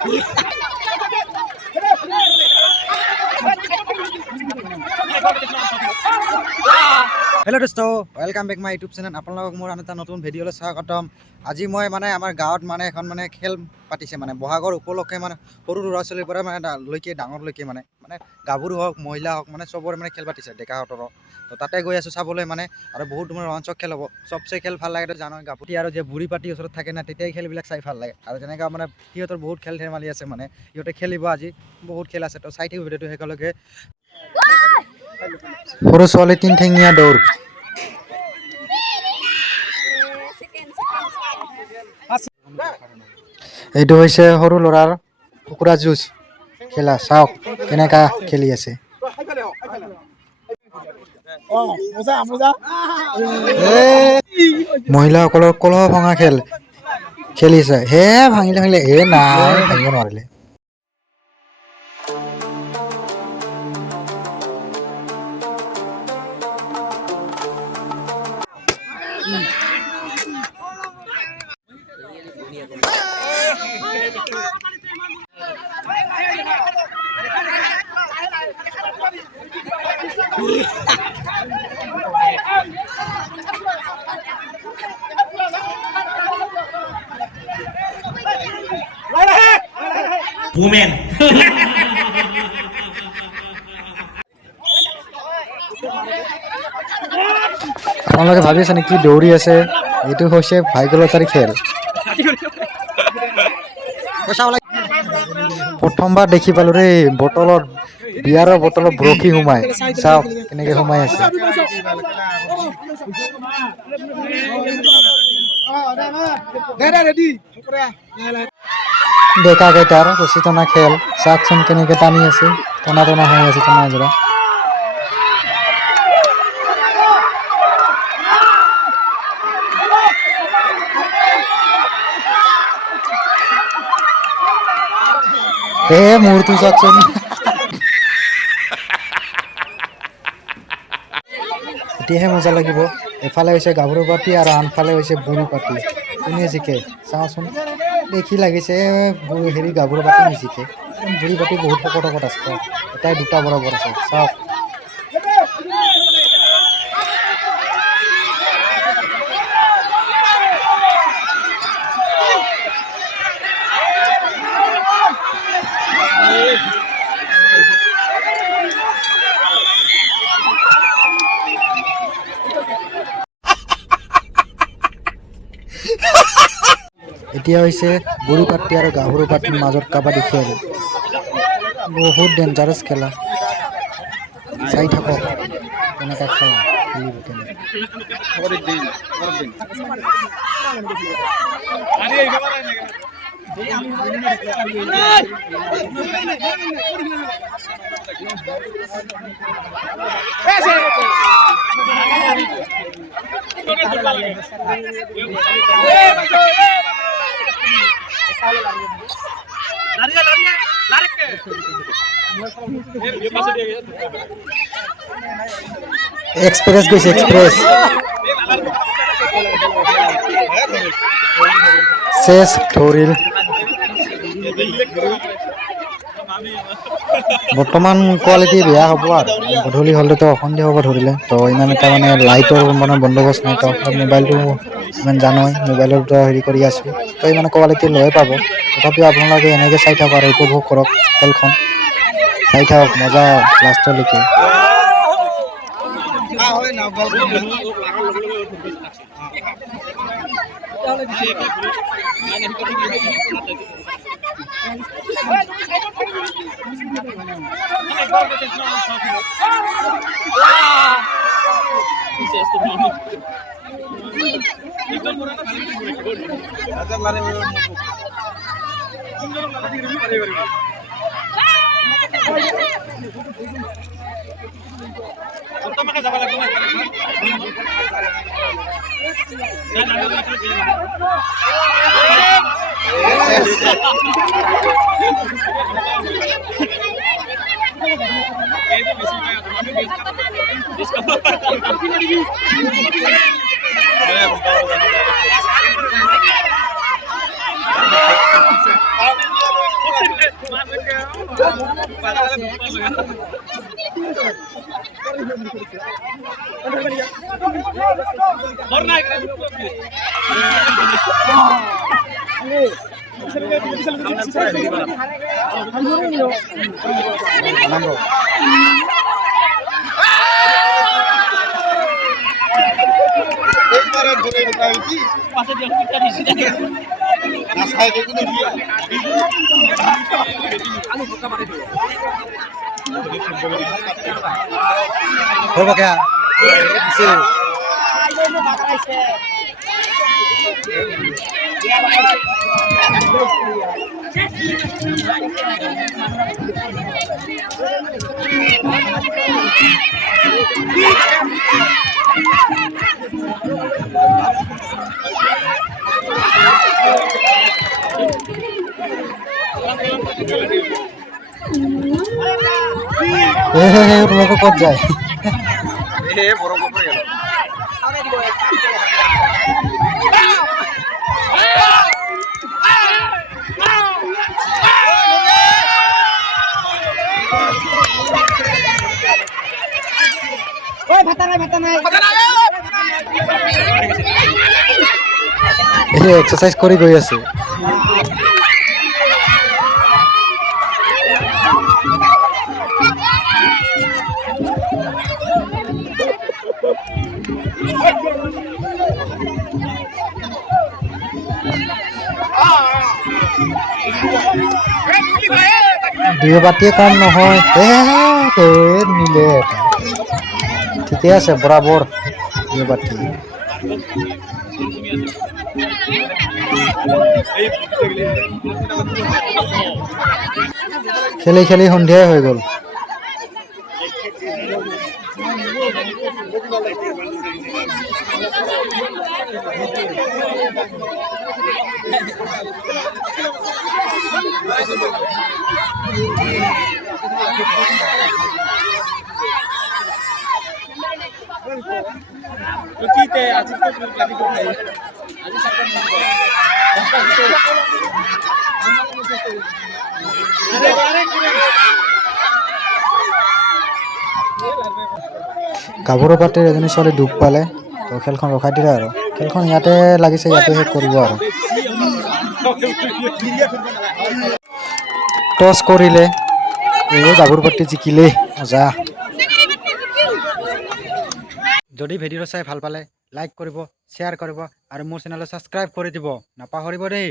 Hello दोस्तों welcome back my YouTube channel আপোনালোকক মোৰ আন এটা নতুন ভিডিঅ'লৈ স্বাগতম। আজি মই আমাৰ গাঁৱত এখন খেল পাতিছে বহাগৰ উপলক্ষে সৰু ল'ৰা ছোৱালীৰ পৰা লৈকে ডাঙৰলৈকে গাভৰু হওক মহিলা হওক চবৰে খেল পাতিছে ডেকাহঁতৰো। তো তাতে গৈ আছোঁ চাবলৈ আৰু বহুত ৰোমাঞ্চক খেল হ'ব। চবচে খেল ভাল লাগে জানো গাভৰুটি আৰু যে বুঢ়ী পাতি ওচৰত থাকে না তেতিয়াই খেলবিলাক চাই ভাল লাগে। আৰু যেনেকৈ সিহঁতৰ বহুত খেল ধেমালি আছে সিহঁতে খেলিব আজি বহুত খেল আছে। তো চাই থাকিব ভিডিঅ'টো শেষলৈকে। সৰু ছোৱালী তিনিঠেঙীয়া দৌৰ এইটো হৈছে সৰু ল'ৰাৰ কুকুৰা যুঁজ খেলা। চাওক কেনেকা খেলি আছে। মহিলাসকলৰ কলহ ভঙা খেল খেলিছে। হে ভাঙিলে নাই ভাঙিব নোৱাৰিলে। Women. আপোনালোকে ভাবি আছে নেকি দৌৰি আছে? এইটো হৈছে ভাগ্যলতাৰ খেল। প্ৰথমবাৰ দেখি পালো ৰে বটলত বিয়াৰৰ বটলত বৰশী সোমাই। চাওক কেনেকে সোমাই আছে। ডেকা কেইটাৰ ৰছী টনা খেল চাওকচোন কেনেকে টানি আছে। টনা টনা হৈ আছে টনা এযোৰা। মূৰটো চাওকচোন। এতিয়াহে মজা লাগিব। এফালে হৈছে গাভৰু পাতি আৰু আনফালে হৈছে বুঢ়ী পাতি। কোনে জিকে চাওঁচোন। দেখি লাগিছে গাভৰু পাতি নিজিকে। বুঢ়ী পাতি বহুত শকত আছে। এটাই দুটা বৰাবৰ আছে। চাওক এতিয়া হৈছে বুঢ়ী পাতি আৰু গাভৰু পাতিৰ মাজত কাবাডী খেল। বহুত ডেঞ্জাৰাছ খেলা। চাই থাকক কেনেকা খেলা খেলিব কেনেকে। এক্সপ্ৰেছ গৈছে এক্সপ্ৰেছ। শেষ ধৰিল। বৰ্তমান কোৱালিটি বেয়া হ'ব আৰু গধূলি হ'লেতো অসন্ধিয়া হ'ব ধৰিলে। তো ইমান এটা লাইটৰ বন্দবস্ত নাই। তো মোবাইলটো ইমান জানোই মোবাইলতো হেৰি কৰি আছোঁ। তো ইমান কোৱালিটি লৈয়ে পাব। তথাপিও আপোনালোকে এনেকৈ চাই থাকক আৰু উপভোগ কৰক খেলখন। চাই থাকক মজা লাষ্টলৈকে। Apa kaya? Rumah kok jay. Borong kopre gelo. Oi, bata nai. Exercise kori goi ase. দুই বাটিয়ে কম নহয় মিলে ঠিকে আছে বরাবর দুই বাটি খেলি খেলি সন্ধিয়াই হৈ গ'ল Kita aja tuh lagi kok nih. Aja sampai কাপোৰৰ পাতিৰ এজনী ছোৱালী দুখ পালে তো খেলখন ৰখাই দিলে আৰু খেলখন ইয়াতে লাগিছে ইয়াতে শেষ কৰিব আৰু টছ কৰিলে এই কাপোৰ পাতি জিকিলে মজা যদি ভিডিঅ' চাই ভাল পালে লাইক কৰিব শ্বেয়াৰ কৰিব আৰু মোৰ চেনেলটো ছাবস্ক্ৰাইব কৰি দিব নাপাহৰিব দেই